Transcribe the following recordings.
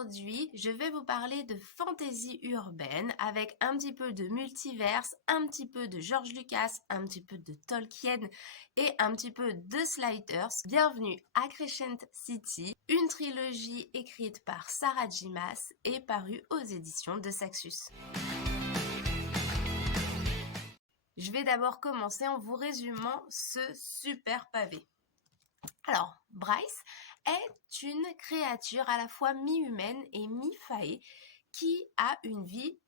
Aujourd'hui, je vais vous parler de fantaisie urbaine avec un petit peu de multiverse, un petit peu de George Lucas, un petit peu de Tolkien et un petit peu de Sliders. Bienvenue à Crescent City, une trilogie écrite par Sarah J. Maas et parue aux éditions de Saxus. Je vais d'abord commencer en vous résumant ce super pavé. Alors, Bryce est une créature à la fois mi-humaine et mi-faée qui a une vie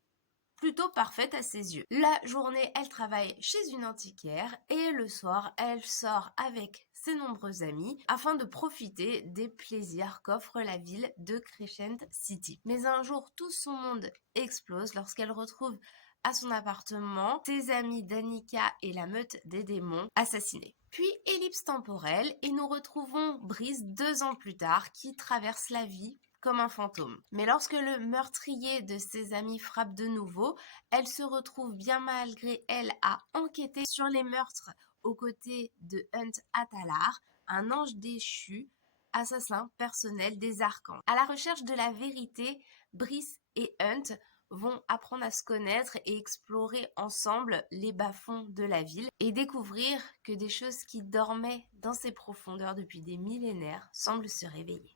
plutôt parfaite à ses yeux. La journée, elle travaille chez une antiquaire et le soir, elle sort avec ses nombreux amis afin de profiter des plaisirs qu'offre la ville de Crescent City. Mais un jour, tout son monde explose lorsqu'elle retrouve à son appartement ses amis Danica et la meute des démons assassinés. Puis ellipse temporelle et nous retrouvons Brice 2 ans plus tard qui traverse la vie comme un fantôme. Mais lorsque le meurtrier de ses amis frappe de nouveau, elle se retrouve bien malgré elle à enquêter sur les meurtres aux côtés de Hunt Atalar, un ange déchu, assassin personnel des archanges. À la recherche de la vérité, Brice et Hunt vont apprendre à se connaître et explorer ensemble les bas-fonds de la ville et découvrir que des choses qui dormaient dans ses profondeurs depuis des millénaires semblent se réveiller.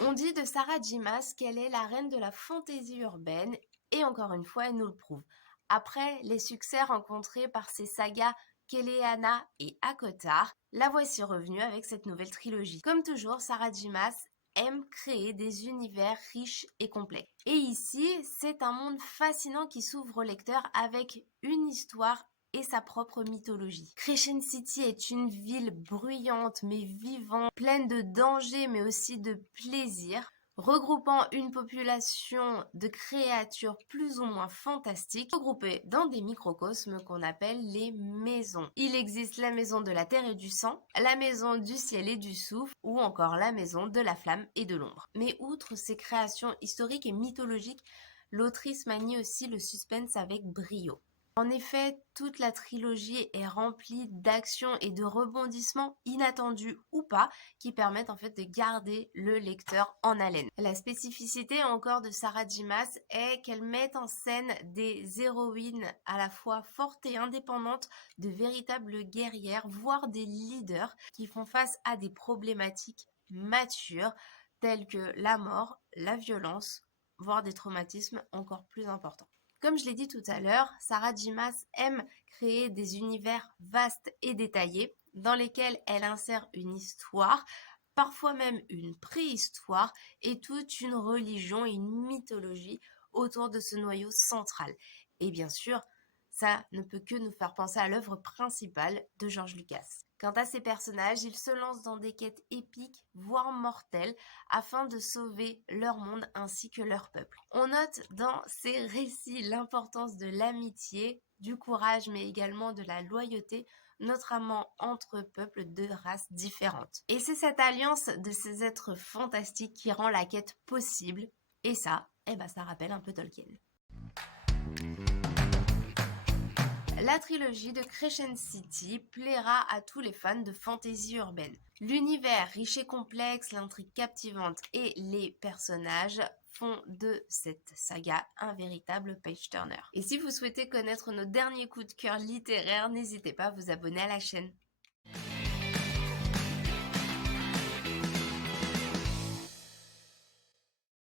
On dit de Sarah J. Maas qu'elle est la reine de la fantaisie urbaine et encore une fois, elle nous le prouve. Après les succès rencontrés par ses sagas Keleana et Akotar, la voici revenue avec cette nouvelle trilogie. Comme toujours, Sarah J. Maas aime créer des univers riches et complets. Et ici, c'est un monde fascinant qui s'ouvre au lecteur avec une histoire et sa propre mythologie. Crescent City est une ville bruyante mais vivante, pleine de dangers mais aussi de plaisir, regroupant une population de créatures plus ou moins fantastiques, regroupées dans des microcosmes qu'on appelle les maisons. Il existe la maison de la terre et du sang, la maison du ciel et du souffle, ou encore la maison de la flamme et de l'ombre. Mais outre ces créations historiques et mythologiques, l'autrice manie aussi le suspense avec brio. En effet, toute la trilogie est remplie d'actions et de rebondissements inattendus ou pas qui permettent en fait de garder le lecteur en haleine. La spécificité encore de Sarah J. Maas est qu'elle met en scène des héroïnes à la fois fortes et indépendantes, de véritables guerrières, voire des leaders qui font face à des problématiques matures telles que la mort, la violence, voire des traumatismes encore plus importants. Comme je l'ai dit tout à l'heure, Sarah J. Maas aime créer des univers vastes et détaillés dans lesquels elle insère une histoire, parfois même une préhistoire et toute une religion et une mythologie autour de ce noyau central. Et bien sûr, ça ne peut que nous faire penser à l'œuvre principale de George Lucas. Quant à ces personnages, ils se lancent dans des quêtes épiques, voire mortelles, afin de sauver leur monde ainsi que leur peuple. On note dans ces récits l'importance de l'amitié, du courage, mais également de la loyauté, notamment entre peuples de races différentes. Et c'est cette alliance de ces êtres fantastiques qui rend la quête possible. Et ça, ça rappelle un peu Tolkien. La trilogie de Crescent City plaira à tous les fans de fantasy urbaine. L'univers riche et complexe, l'intrigue captivante et les personnages font de cette saga un véritable page-turner. Et si vous souhaitez connaître nos derniers coups de cœur littéraires, n'hésitez pas à vous abonner à la chaîne.